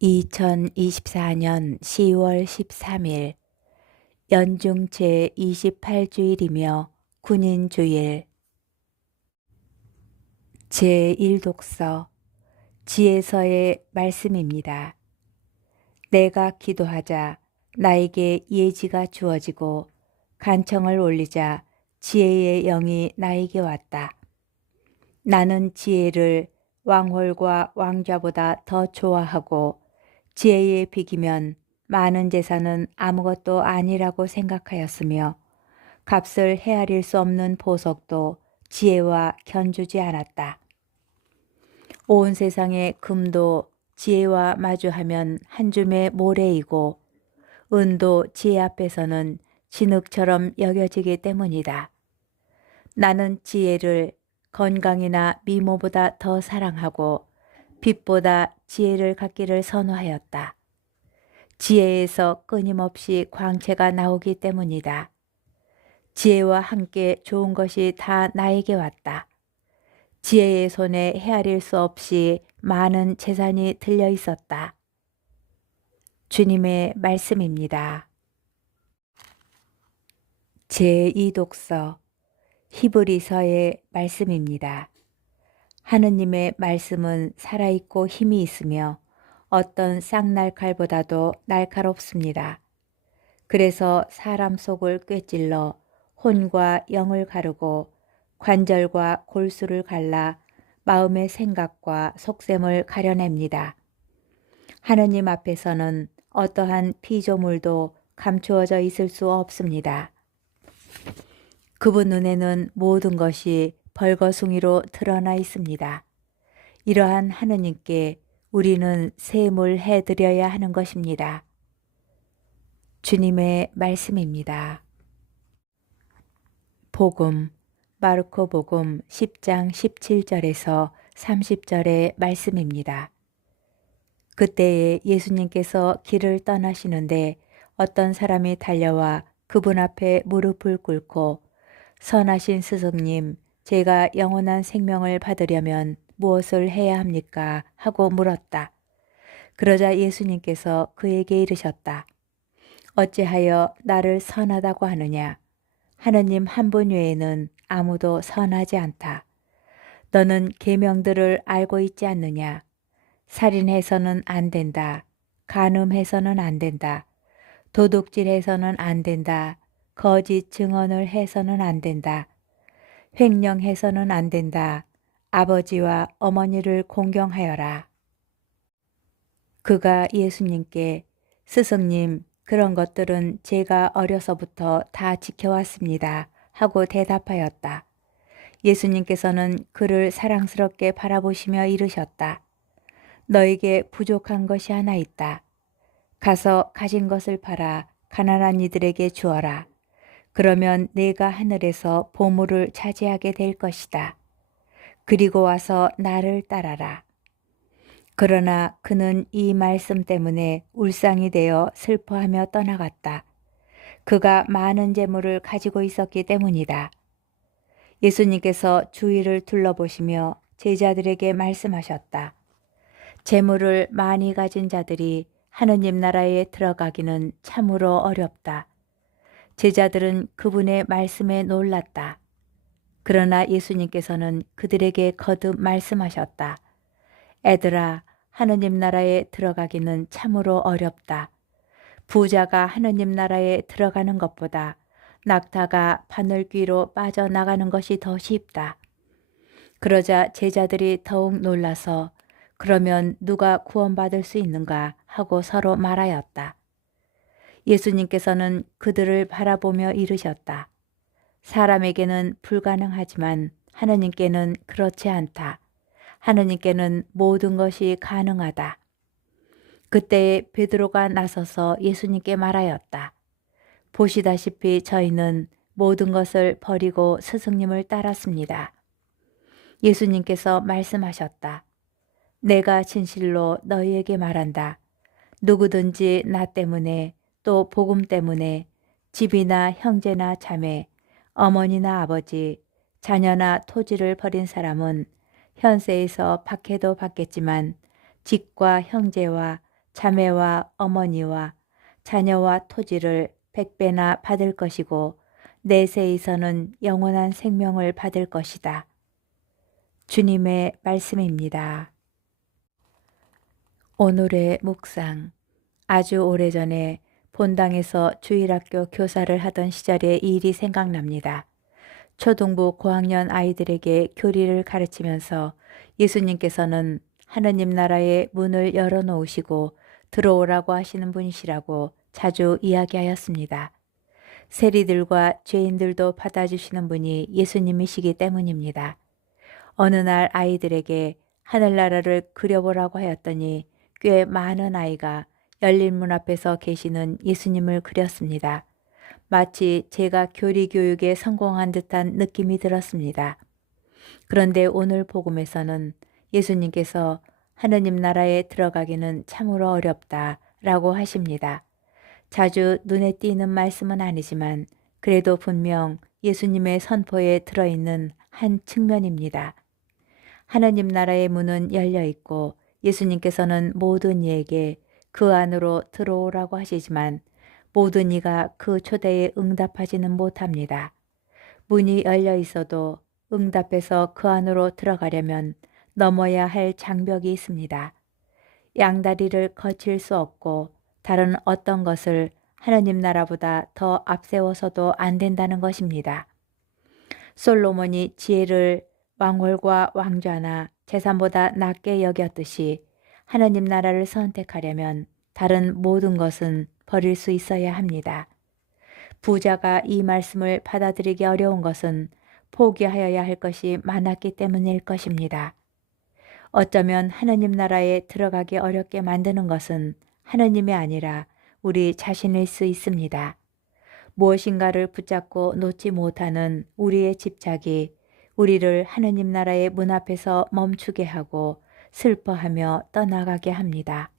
2024년 10월 13일 연중 제28주일이며 군인주일 제1독서 지혜서의 말씀입니다. 내가 기도하자 나에게 예지가 주어지고 간청을 올리자 지혜의 영이 나에게 왔다. 나는 지혜를 왕홀과 왕좌보다 더 좋아하고 지혜에 비기면 많은 재산은 아무것도 아니라고 생각하였으며 값을 헤아릴 수 없는 보석도 지혜와 견주지 않았다. 온 세상의 금도 지혜와 마주하면 한 줌의 모래이고 은도 지혜 앞에서는 진흙처럼 여겨지기 때문이다. 나는 지혜를 건강이나 미모보다 더 사랑하고 빛보다 지혜를 갖기를 선호하였다. 지혜에서 끊임없이 광채가 나오기 때문이다. 지혜와 함께 좋은 것이 다 나에게 왔다. 지혜의 손에 헤아릴 수 없이 많은 재산이 들려 있었다. 주님의 말씀입니다. 제2독서 히브리서의 말씀입니다. 하느님의 말씀은 살아있고 힘이 있으며 어떤 쌍날칼보다도 날카롭습니다. 그래서 사람 속을 꿰찔러 혼과 영을 가르고 관절과 골수를 갈라 마음의 생각과 속셈을 가려냅니다. 하느님 앞에서는 어떠한 피조물도 감추어져 있을 수 없습니다. 그분 눈에는 모든 것이 벌거숭이로 드러나 있습니다. 이러한 하느님께 우리는 셈을 해드려야 하는 것입니다. 주님의 말씀입니다. 복음, 마르코 복음 10장 17절에서 30절의 말씀입니다. 그때에 예수님께서 길을 떠나시는데 어떤 사람이 달려와 그분 앞에 무릎을 꿇고 선하신 스승님, 제가 영원한 생명을 받으려면 무엇을 해야 합니까? 하고 물었다. 그러자 예수님께서 그에게 이르셨다. 어찌하여 나를 선하다고 하느냐? 하느님 한 분 외에는 아무도 선하지 않다. 너는 계명들을 알고 있지 않느냐? 살인해서는 안 된다. 간음해서는 안 된다. 도둑질해서는 안 된다. 거짓 증언을 해서는 안 된다. 횡령해서는 안 된다. 아버지와 어머니를 공경하여라. 그가 예수님께 스승님, 그런 것들은 제가 어려서부터 다 지켜왔습니다. 하고 대답하였다. 예수님께서는 그를 사랑스럽게 바라보시며 이르셨다. 너에게 부족한 것이 하나 있다. 가서 가진 것을 팔아 가난한 이들에게 주어라. 그러면 내가 하늘에서 보물을 차지하게 될 것이다. 그리고 와서 나를 따라라. 그러나 그는 이 말씀 때문에 울상이 되어 슬퍼하며 떠나갔다. 그가 많은 재물을 가지고 있었기 때문이다. 예수님께서 주위를 둘러보시며 제자들에게 말씀하셨다. 재물을 많이 가진 자들이 하느님 나라에 들어가기는 참으로 어렵다. 제자들은 그분의 말씀에 놀랐다. 그러나 예수님께서는 그들에게 거듭 말씀하셨다. 애들아, 하느님 나라에 들어가기는 참으로 어렵다. 부자가 하느님 나라에 들어가는 것보다 낙타가 바늘귀로 빠져나가는 것이 더 쉽다. 그러자 제자들이 더욱 놀라서 그러면 누가 구원받을 수 있는가 하고 서로 말하였다. 예수님께서는 그들을 바라보며 이르셨다. 사람에게는 불가능하지만 하느님께는 그렇지 않다. 하느님께는 모든 것이 가능하다. 그때에 베드로가 나서서 예수님께 말하였다. 보시다시피 저희는 모든 것을 버리고 스승님을 따랐습니다. 예수님께서 말씀하셨다. 내가 진실로 너희에게 말한다. 누구든지 나 때문에 또 복음 때문에 집이나 형제나 자매, 어머니나 아버지, 자녀나 토지를 버린 사람은 현세에서 박해도 받겠지만 집과 형제와 자매와 어머니와 자녀와 토지를 백배나 받을 것이고 내세에서는 영원한 생명을 받을 것이다. 주님의 말씀입니다. 오늘의 묵상 아주 오래전에 본당에서 주일학교 교사를 하던 시절의 일이 생각납니다. 초등부 고학년 아이들에게 교리를 가르치면서 예수님께서는 하느님 나라의 문을 열어놓으시고 들어오라고 하시는 분이시라고 자주 이야기하였습니다. 세리들과 죄인들도 받아주시는 분이 예수님이시기 때문입니다. 어느 날 아이들에게 하늘나라를 그려보라고 하였더니 꽤 많은 아이가 열린 문 앞에서 계시는 예수님을 그렸습니다. 마치 제가 교리 교육에 성공한 듯한 느낌이 들었습니다. 그런데 오늘 복음에서는 예수님께서 하느님 나라에 들어가기는 참으로 어렵다 라고 하십니다. 자주 눈에 띄는 말씀은 아니지만 그래도 분명 예수님의 선포에 들어있는 한 측면입니다. 하느님 나라의 문은 열려 있고 예수님께서는 모든 이에게 그 안으로 들어오라고 하시지만 모든 이가 그 초대에 응답하지는 못합니다. 문이 열려 있어도 응답해서 그 안으로 들어가려면 넘어야 할 장벽이 있습니다. 양다리를 거칠 수 없고 다른 어떤 것을 하나님 나라보다 더 앞세워서도 안 된다는 것입니다. 솔로몬이 지혜를 왕월과 왕좌나 재산보다 낮게 여겼듯이 하나님 나라를 선택하려면 다른 모든 것은 버릴 수 있어야 합니다. 부자가 이 말씀을 받아들이기 어려운 것은 포기하여야 할 것이 많았기 때문일 것입니다. 어쩌면 하나님 나라에 들어가기 어렵게 만드는 것은 하나님이 아니라 우리 자신일 수 있습니다. 무엇인가를 붙잡고 놓지 못하는 우리의 집착이 우리를 하나님 나라의 문 앞에서 멈추게 하고 슬퍼하며 떠나가게 합니다.